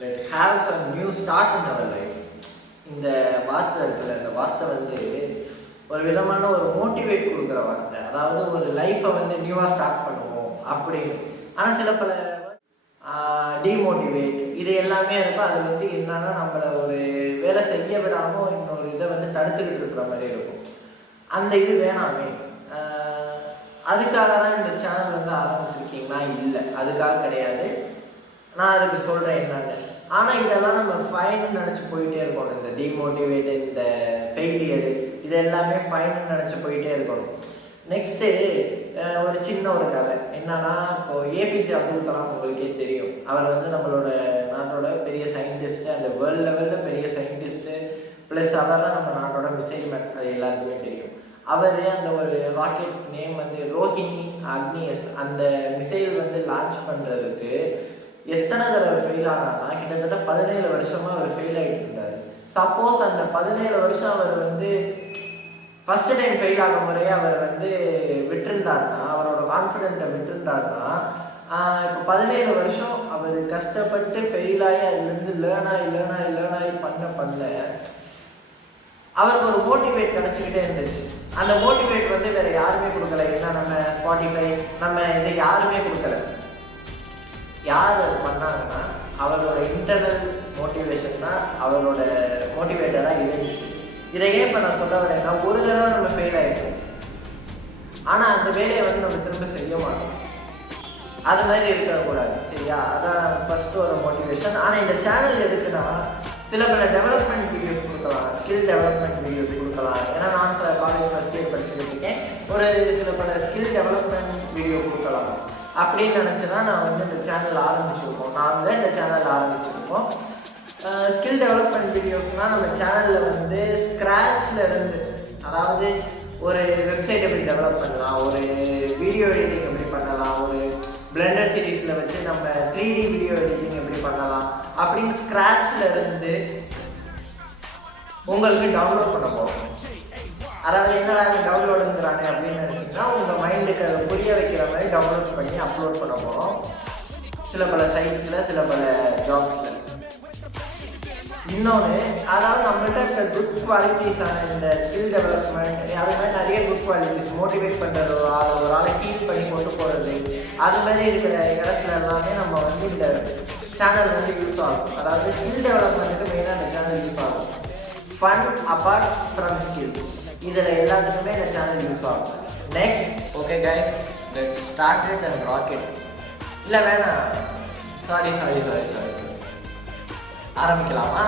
Let's have some new start in our life. இந்த வார்த்தை இருக்குல்ல, இந்த வார்த்தை வந்து ஒரு விதமான ஒரு மோட்டிவேட் கொடுக்குற வார்த்தை. அதாவது ஒரு லைஃப்பை வந்து நியூவாக ஸ்டார்ட் பண்ணுவோம் அப்படின்னு. ஆனால் சில பல டிமோட்டிவேட் இது எல்லாமே இருக்கும். அது வந்து என்னன்னா நம்மளை ஒரு வேலை செய்ய விடாமல் இன்னொரு இதை வந்து தடுத்துக்கிட்டு இருக்கிற மாதிரி இருக்கும். அந்த இது வேணாமே. அதுக்காக தான் இந்த சேனல் வந்து ஆரம்பிச்சிருக்கீங்களா? இல்லை, அதுக்காக கிடையாது. நான் அதுக்கு சொல்கிறேன் என்னன்னு. ஆனால் இதெல்லாம் நம்ம ஃபைன்னு நினச்சி போயிட்டே இருக்கணும். இந்த டிமோட்டிவேட்டு, இந்த ஃபெயிலியரு, இது எல்லாமே ஃபைன்னு நினச்சி போயிட்டே இருக்கணும். நெக்ஸ்ட்டு ஒரு சின்ன ஒரு கதை என்னன்னா, இப்போது ஏபிஜே அப்துல் கலாம் உங்களுக்கே தெரியும். அவர் வந்து நம்மளோட நாட்டோட பெரிய சயின்டிஸ்ட்டு, அந்த வேர்ல்டு லெவலில் பெரிய சயின்டிஸ்ட்டு, ப்ளஸ் அவர் தான் நம்ம நாட்டோட மிசைல் மேன். அது எல்லாருக்குமே தெரியும். அவர் அந்த ஒரு ராக்கெட் நேம் வந்து ரோஹிணி அக்னியஸ். அந்த மிசைல் வந்து லான்ச் பண்ணுறதுக்கு எத்தனை தடவை ஃபெயில் ஆனான்னா கிட்டத்தட்ட 17 வருஷமாக அவர் ஃபெயில் ஆகிட்டு இருந்தார். சப்போஸ் அந்த 17 வருஷம் அவர் வந்து ஃபஸ்ட்டு டைம் ஃபெயில் ஆக முறையே அவர் வந்து விட்டுருந்தாருன்னா, அவரோட கான்ஃபிடென்ட்டை விட்டுருந்தாருன்னா, இப்போ 17 வருஷம் அவர் கஷ்டப்பட்டு ஃபெயில் ஆகி அதுலேருந்து லேர்ன் ஆகி பண்ண அவருக்கு ஒரு மோட்டிவேட் கிடச்சிக்கிட்டே இருந்துச்சு. அந்த மோட்டிவேட் வந்து வேறு யாருமே கொடுக்கல. ஏன்னா நம்ம ஸ்பாட்டிஃபை நம்ம இதை யாருமே கொடுக்கல. யார் அது பண்ணாங்கன்னா அவரோட இன்டர்னல் மோட்டிவேஷன் தான் அவரோட மோட்டிவேட்டராக இருந்துச்சு. இதை ஏன் இப்போ நான் சொல்ல வரேன்னா, ஒரு தடவை நம்ம ஃபெயில் ஆகிடுவோம், ஆனால் அந்த வேலையை வந்து நம்ம திரும்ப செய்ய மாட்டோம். அது மாதிரி இருக்கக்கூடாது, சரியா? அதான் ஃபஸ்ட்டு ஒரு மோட்டிவேஷன். ஆனால் இந்த சேனல் எதுக்குன்னா, சில பல டெவலப்மெண்ட் வீடியோஸ் கொடுக்கலாம், ஸ்கில் டெவலப்மெண்ட் வீடியோஸ் கொடுக்கலாம். ஏன்னா நான் காலேஜ் ஃபஸ்ட் இயர் படிச்சுட்டு இருக்கேன். ஒரு சில பல ஸ்கில் டெவலப்மெண்ட் வீடியோ கொடுக்கலாம் அப்படின்னு நினச்சின்னா நான் வந்து இந்த சேனல் ஆரம்பிச்சிருக்கோம். நாங்கள் இந்த சேனல் ஆரம்பிச்சிருக்கோம். ஸ்கில் டெவலப்மெண்ட் வீடியோஸ்னால் நம்ம சேனலில் வந்து ஸ்க்ராட்சில் இருந்து, அதாவது ஒரு வெப்சைட் எப்படி டெவலப் பண்ணலாம், ஒரு வீடியோ எடிட்டிங் எப்படி பண்ணலாம், ஒரு பிளெண்டர் சீரீஸில் வச்சு நம்ம 3D வீடியோ எடிட்டிங் எப்படி பண்ணலாம் அப்படின்னு ஸ்க்ராட்சில் இருந்து உங்களுக்கு டவுன்லோட் பண்ண போகிறோம். அதாவது என்னடா டவுன்லோடுங்கிறாங்க அப்படின்னு நினச்சிங்கன்னா, உங்கள் மைண்டுக்கு அதை புரிய வைக்கிற மாதிரி டவுன்லோட் பண்ணி அப்லோட் பண்ண போகிறோம். சில பல சைட்ஸில், சில பல ஜாப்ஸில். இன்னொன்று, அதாவது நம்மள்கிட்ட இருக்க குட் குவாலிட்டிஸான இந்த ஸ்கில் டெவலப்மெண்ட், அது மாதிரி நிறைய குட் குவாலிட்டிஸ், மோட்டிவேட் பண்ணுறது, ஒரு ஆளை ஹீல் பண்ணி கொண்டு போகிறது, அது மாதிரி இருக்கிற இடத்துல எல்லாமே நம்ம வந்து இந்த சேனல் வந்து யூஸ் ஆகும். அதாவது ஸ்கில் டெவலப்மெண்ட்டுக்கு மெயினாக இந்த சேனல் யூஸ் ஆகும். ஃபன் அப்பார்ட் ஃப்ரம் ஸ்கில்ஸ், இதில் எல்லாத்துக்குமே இந்த சேனல் யூஸ் ஆகும். Next, okay guys, let's start it and rocket. இல்லை வேணாம், சாரி ஆரம்பிக்கலாமா?